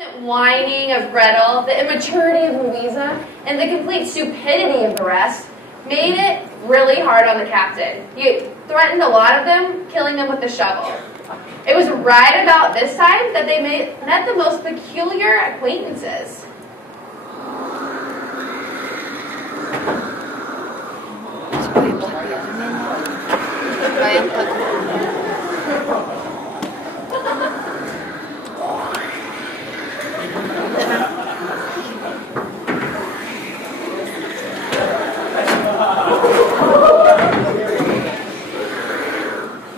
Whining of Gretel, the immaturity of Louisa, and the complete stupidity of the rest made it really hard on the captain. He threatened a lot of them, killing them with a shovel. It was right about this time that they met the most peculiar acquaintances.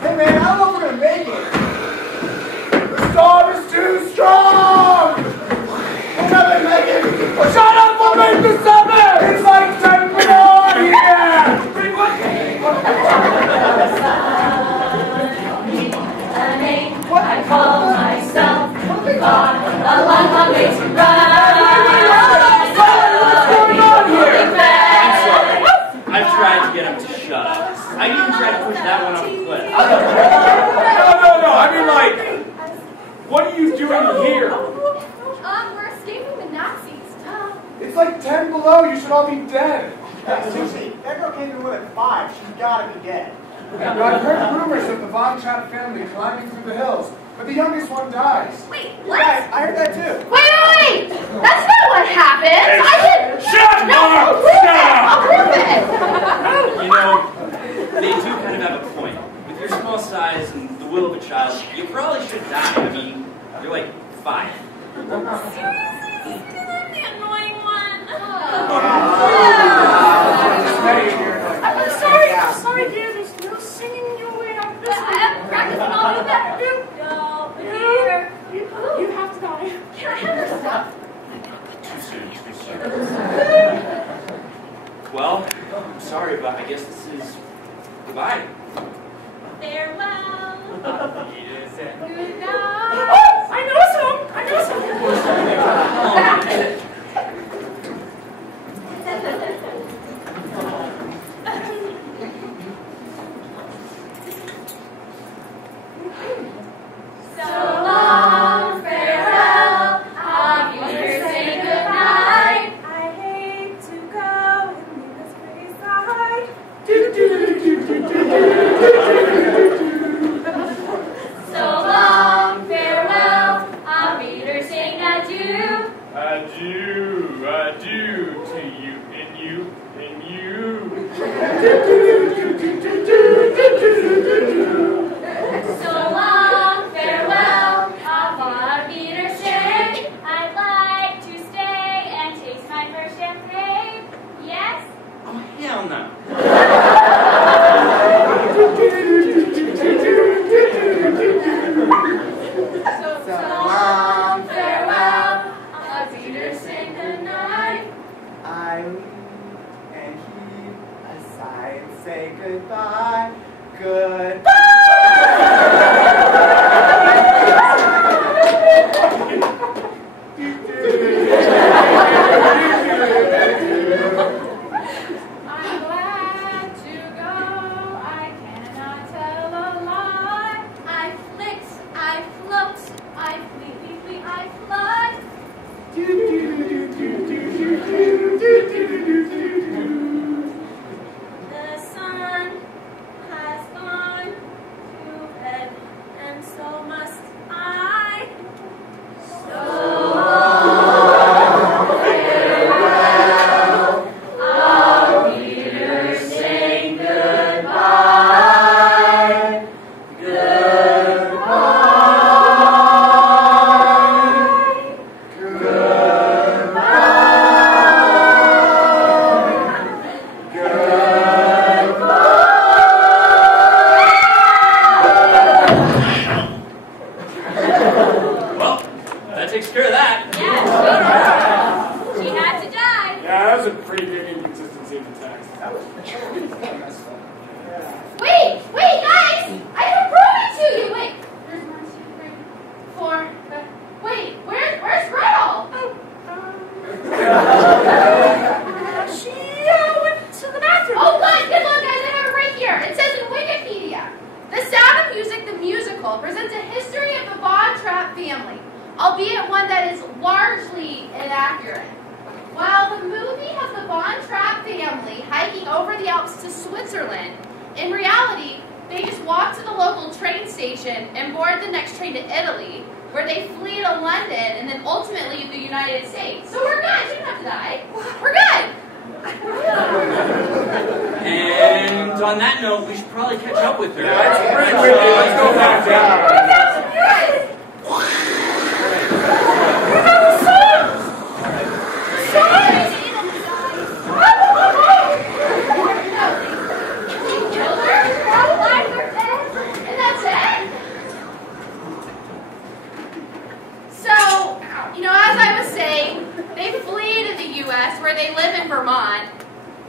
Hey man, I don't know if we're gonna make it. The storm is too strong! We'll never make it! Shut up, we'll make the 7! It's like 10 below here! Bring what? I call myself God, a long way to run. What's going on here? I've tried to get him to shut up. I even tried to push that one off the cliff. No, I mean like, what are you doing here? We're escaping the Nazis. It's like 10 below, you should all be dead. Susie, that girl came in with 5. She's gotta be dead. I've heard rumors of the Von Trapp family climbing through the hills, but the youngest one dies. Wait, what? Yeah, I heard that too. Wait! That's not what happened! I didn't... Shut up! I'll prove it! You know, they do kind of have a point. With your small size and the will of a child, you probably should die. I mean, you're like 5. Seriously? I'm the annoying one. I'm sorry, dear. There's no singing your way out this way. Practicing all you better do. No, dear. You have to die. Can I have your stuff? Too soon. Well, I'm sorry, but I guess this is goodbye. Farewell. Goodbye. Goodnight. Oh! I know a song! So long, farewell. I'll be here saying goodnight. I hate to go and leave this pretty side. So long, farewell. I'll be here saying adieu. Adieu, adieu to you and you and you. So long, farewell. Auf Wiedersehen. I'd like to stay and taste my first champagne. Yes? Oh, hell no. So long, farewell. Auf Wiedersehen, good night. I leave and heave a sigh and say goodbye. Goodbye! I'm glad to go. I cannot tell a lie. I flit, I float, I flee, I fly. The sun has gone to bed, and so must I. So long, farewell. Auf Wiedersehen, goodbye. Well, that takes care of that. Yeah, she had to die. Yeah, that was a pretty big inconsistency in the text. Wait, guys! I can prove it to you. Wait, there's 1, 2, 3, 4. Wait, where's Gretel? She went to the bathroom. Oh, good look, guys. I have it right here. It says in Wikipedia, The Sound of Music, the musical, presents a history of the Von Trapp family, albeit one that is largely inaccurate. While the movie has the Von Trapp family hiking over the Alps to Switzerland, in reality, they just walk to the local train station and board the next train to Italy, where they flee to London and then ultimately the United States. So we're good. You don't have to die. We're good. And on that note, we should probably catch up with her. Let's go back down. As I was saying, they flee to the U.S. where they live in Vermont,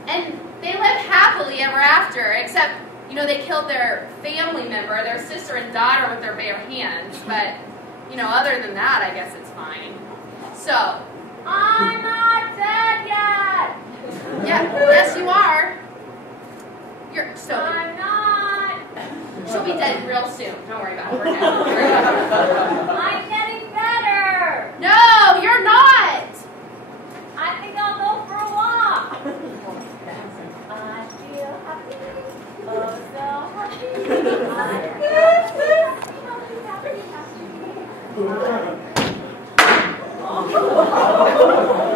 and they live happily ever after, except, they killed their family member, their sister and daughter, with their bare hands, but, other than that, I guess it's fine. So, I'm not dead yet! Yes, you are. You're so. I'm not! She'll be dead real soon. Don't worry about it. We're good. I'm getting better! No, you're not! I think I'll go for a walk. I feel happy. Oh, so happy. I feel happy.